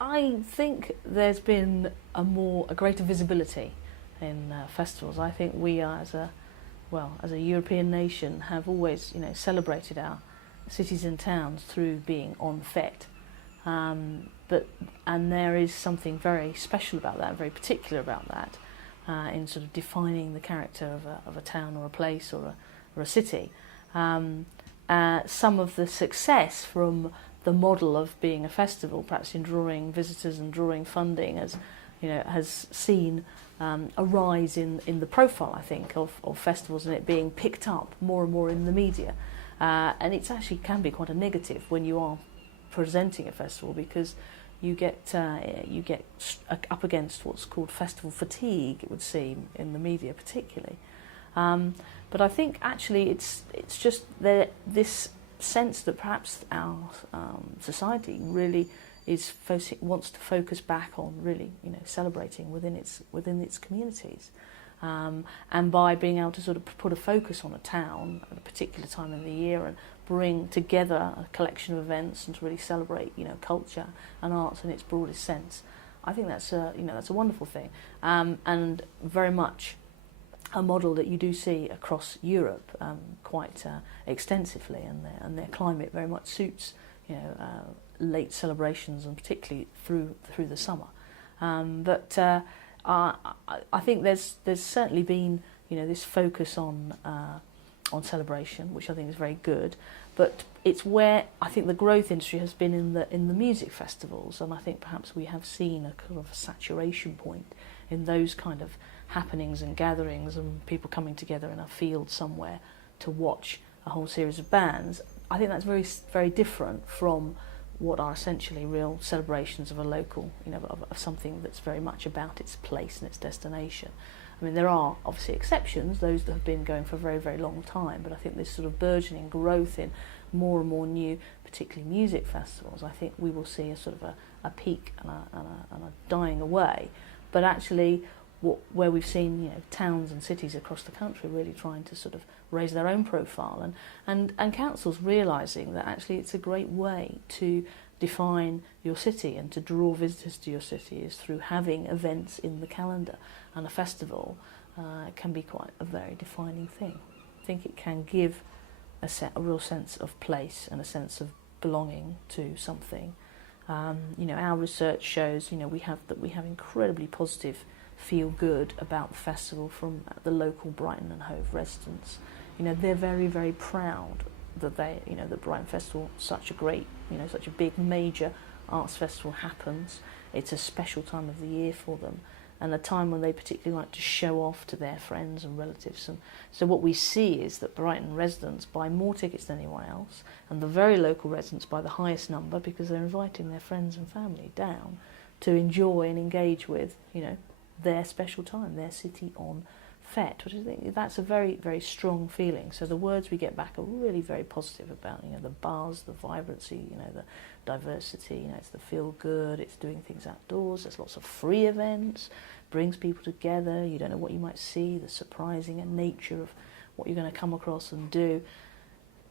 I think there's been a greater visibility in festivals. I think we are, as a European nation, have always, celebrated our cities and towns through being on fete. And there is something very special about that, very particular about that, in sort of defining the character of a town or a place or a city. Some of the success from the model of being a festival, perhaps in drawing visitors and drawing funding, has seen a rise in the profile, I think, of festivals, and it being picked up more and more in the media. And it actually can be quite a negative when you are presenting a festival, because you get up against what's called festival fatigue, it would seem, in the media particularly. But I think actually it's just this sense that perhaps our society really wants to focus back on really celebrating within its communities, and by being able to sort of put a focus on a town at a particular time of the year and bring together a collection of events and to really celebrate culture and arts in its broadest sense. I think that's a wonderful thing, and very much a model that you do see across Europe quite extensively, and their climate very much suits late celebrations, and particularly through the summer. But I think there's certainly been this focus on celebration, which I think is very good. But it's where I think the growth industry has been in the music festivals, and I think perhaps we have seen a kind of a saturation point in those kind of happenings and gatherings, and people coming together in a field somewhere to watch a whole series of bands. I think that's very, very different from what are essentially real celebrations of a local, of something that's very much about its place and its destination. I mean, there are obviously exceptions, those that have been going for a very, very long time, but I think this sort of burgeoning growth in more and more new, particularly music festivals, I think we will see a sort of a peak and a dying away. But actually, where we've seen towns and cities across the country really trying to sort of raise their own profile, and councils realising that actually it's a great way to define your city and to draw visitors to your city is through having events in the calendar, and a festival can be quite a very defining thing. I think it can give a real sense of place and a sense of belonging to something. Our research shows we have incredibly positive feel good about the festival from the local Brighton and Hove residents. They're very, very proud that that Brighton Festival, such a big major arts festival, happens. It's a special time of the year for them, and a time when they particularly like to show off to their friends and relatives. And so what we see is that Brighton residents buy more tickets than anyone else, and the very local residents buy the highest number, because they're inviting their friends and family down to enjoy and engage with their special time, their city on fete, which I think that's a very, very strong feeling. So the words we get back are really very positive about the buzz, the vibrancy, the diversity. It's the feel good. It's doing things outdoors. There's lots of free events. Brings people together. You don't know what you might see. The surprising nature of what you're going to come across and do.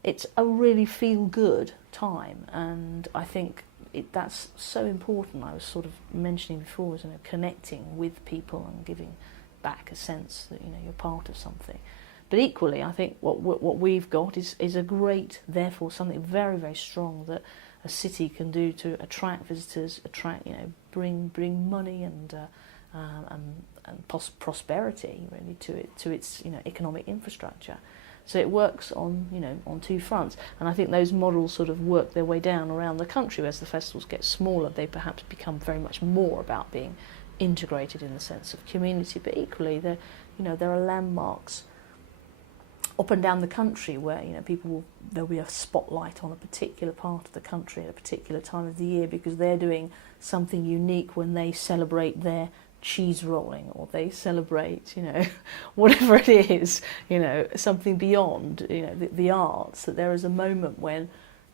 It's a really feel good time, and I think that's so important. I was sort of mentioning before, is connecting with people and giving back a sense that you're part of something. But equally, I think what we've got is a great, therefore something very, very strong that a city can do to attract visitors, bring money and prosperity really to its economic infrastructure. So it works on two fronts, and I think those models sort of work their way down around the country. As the festivals get smaller, they perhaps become very much more about being integrated in the sense of community. But equally, there are landmarks up and down the country where there'll be a spotlight on a particular part of the country at a particular time of the year, because they're doing something unique when they celebrate their cheese rolling, or they celebrate whatever it is, something beyond the arts, that there is a moment when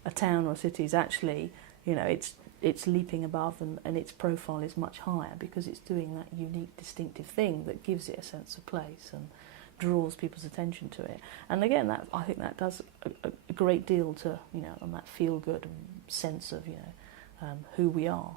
a town or city is actually it's leaping above, and its profile is much higher, because it's doing that unique distinctive thing that gives it a sense of place and draws people's attention to it. And again, I think that does a great deal to on that feel good sense of who we are.